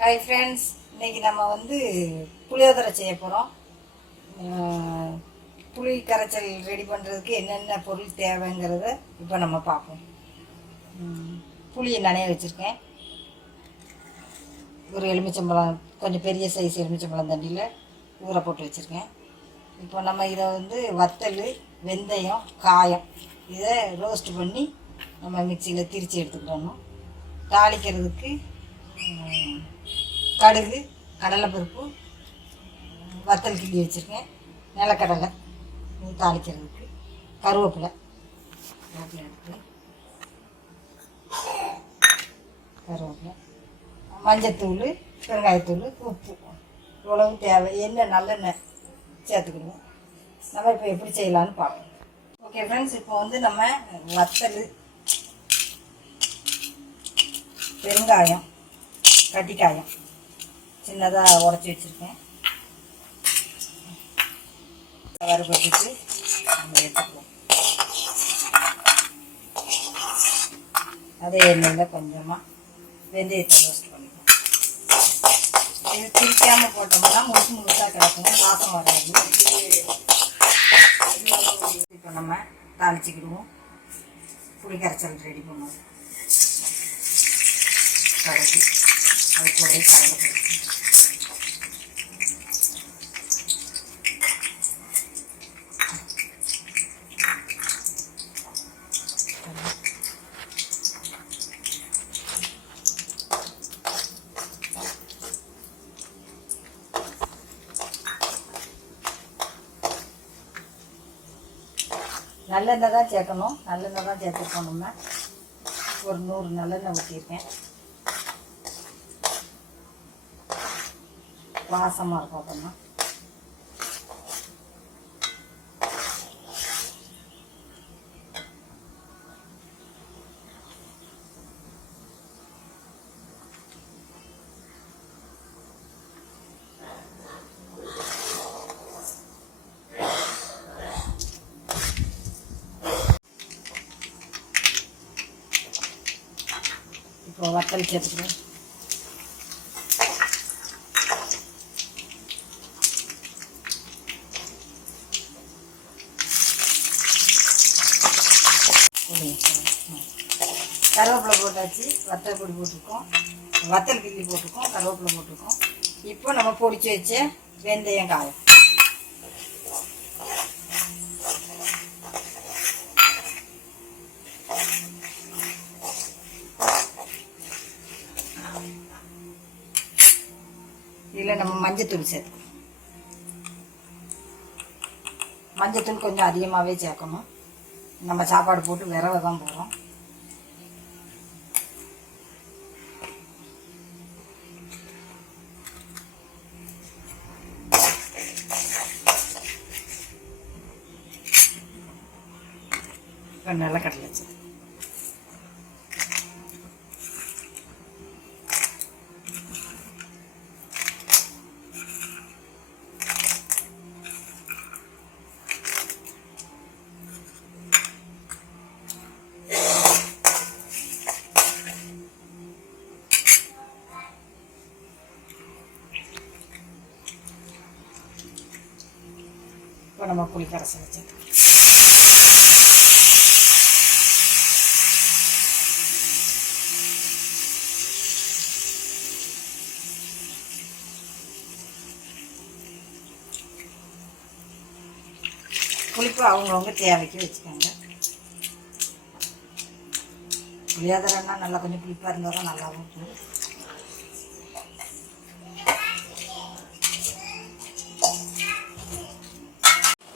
Hi friends, இன்றைக்கி நம்ம புளியோதரை செய்ய போகிறோம். புளி கரைச்சல் ரெடி பண்ணுறதுக்கு என்னென்ன பொருள் தேவைங்கிறத இப்போ நம்ம பார்ப்போம். புளியை நனைய வச்சுருக்கேன். ஒரு எலுமிச்சம்பழம், கொஞ்சம் பெரிய சைஸ் எலுமிச்சம்பழம் தண்டியில் ஊற போட்டு வச்சுருக்கேன். இப்போ நம்ம இதை வத்தல், வெந்தயம், காயம் இதை ரோஸ்ட் பண்ணி நம்ம மிக்சியில் திரித்து எடுத்துக்கிடணும். தாளிக்கிறதுக்கு கடுகு, கடலைப்பருப்பு, வத்தல் கிள்ளி வச்சுருக்கேன், நிலக்கடலை தாளிக்கிறதுக்கு, கருவேப்பிலை எடுத்து கருவேப்பிலை, மஞ்சத்தூள், பெருங்காயத்தூள், உப்பு இவ்வளவு தேவை. எண்ணெய் நல்லெண்ணெய் சேர்த்துக்கிடுவோம். நம்ம இப்போ எப்படி செய்யலான்னு பார்ப்போம். ஓகே ஃப்ரெண்ட்ஸ், இப்போ நம்ம வத்தல், பெருங்காயம், கட்டிக்காயம் சின்னதாக உடச்சி வச்சுருக்கேன், வறுபட்டுட்டு நம்ம எடுத்துக்குவோம். அதே எண்ணெயில் கொஞ்சமாக வெந்தயத்தை ரோஸ்ட் பண்ணிக்குவோம். இது திரிக்காமல் போட்டோம்னா முழுசாக கிடக்கணும், வாசம் வராது. இப்போ நம்ம தாளிச்சிக்கிடுவோம். புளி கரைச்சல் ரெடி பண்ணுவோம். கடுகு, அது கூட கடலை, நல்லெண்ணெய் தான் சேர்க்கணும். நல்லெண்ணெய் தான் சேர்த்துருக்கோம். நம்ம ஒரு 100 நல்லெண்ணெய் ஊற்றிருக்கேன். வாசமாக இருக்கும். அப்படின்னா இப்போ வத்தல் சேர்த்துக்கிறேன். கருவேப்பிலை போட்டாச்சு, வத்தல் பொடி போட்டிருக்கோம், வத்தல் கிள்ளி போட்டிருக்கோம், கருவேப்பிலை போட்டிருக்கோம். இப்போ நம்ம பொடிச்சு வச்ச வெந்தயம், காயம் இதில் நம்ம மஞ்சத்தூள் சேர்த்துக்கணும். மஞ்சத்தூள் கொஞ்சம் அதிகமாகவே சேர்க்கணும். நம்ம சாப்பாடு போட்டு விரவை தான் போகிறோம். நிலக்கடலை வச்சு இப்போ நம்ம புளி கரைசல் வச்சுருக்கோம். புளிப்பு அவங்கவுங்க தேவைக்கு வச்சுக்கோங்க. புளியோதரைன்னா நல்லா கொஞ்சம் புளிப்பாக இருந்தால் தான் நல்லாவும் இருக்கும்.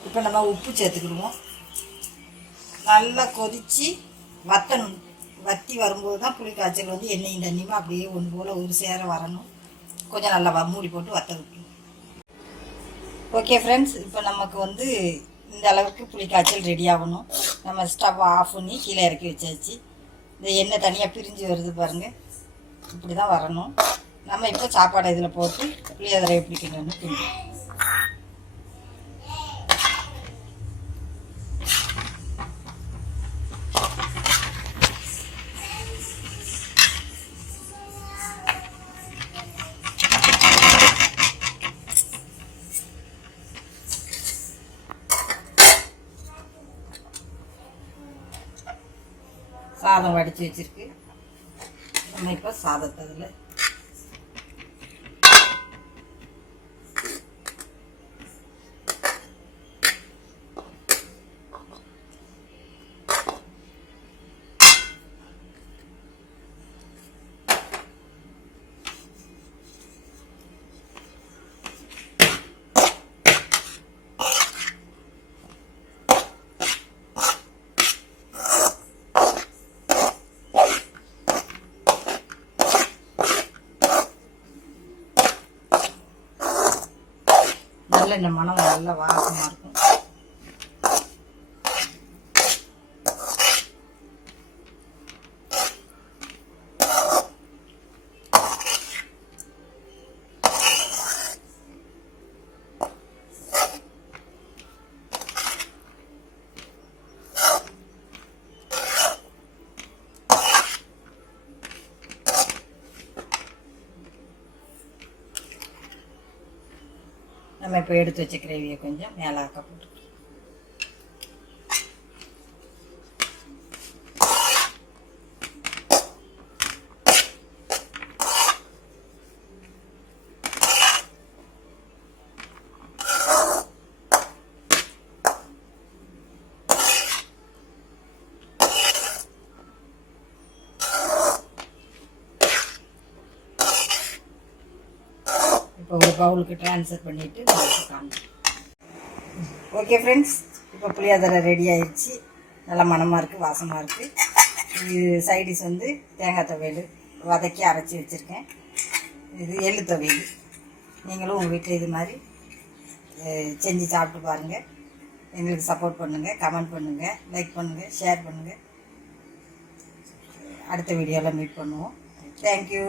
இப்போ நம்ம உப்பு சேர்த்துக்கிடுவோம். நல்லா கொதித்து வத்தி வரும்போது தான் புளி காய்ச்சல் எண்ணெயும் தண்ணியுமா அப்படியே ஒன்று போல் ஒரு சேர வரணும். கொஞ்சம் நல்லா மூடி போட்டு வத்த விட்டுருவோம். ஓகே ஃப்ரெண்ட்ஸ், இப்போ நமக்கு இந்த அளவுக்கு புளி காய்ச்சல் ரெடி ஆகணும். நம்ம ஸ்டவ் ஆஃப் பண்ணி கீழே இறக்கி வச்சாச்சு. இந்த எண்ணெய் தனியாக பிரிஞ்சு வருது பாருங்கள், இப்படி தான் வரணும். நம்ம இப்போ சாப்பாடை இதில் போட்டு புளியோதரை எப்படி கிண்டணும் கிண்டுவோம். சாதம் வடித்து வச்சுருக்கு. நம்ம இப்போ சாதத்தை அதில் இந்த மனம் நல்ல வாசமாக இருக்கும். நம்ம இப்போ எடுத்து வச்ச கிரேவியை கொஞ்சம் மேலாக்க போட்டு இப்போ ஒரு பவுலுக்கு ட்ரான்ஸ்ஃபர் பண்ணிவிட்டு காணும். ஓகே ஃப்ரெண்ட்ஸ், இப்போ புளியோதரை ரெடி ஆயிடுச்சு. நல்லா மணமாக இருக்குது, வாசமாக இருக்குது. இது சைடிஷ் வந்து தேங்காய் துவையல் வதக்கி அரைச்சி வச்சுருக்கேன். இது எள்ளு துவையல். நீங்களும் உங்கள் வீட்டில் இது மாதிரி செஞ்சு சாப்பிட்டு பாருங்கள். எங்களுக்கு சப்போர்ட் பண்ணுங்கள், கமெண்ட் பண்ணுங்கள், லைக் பண்ணுங்கள், ஷேர் பண்ணுங்கள். அடுத்த வீடியோவில் மீட் பண்ணுவோம். தேங்க்யூ.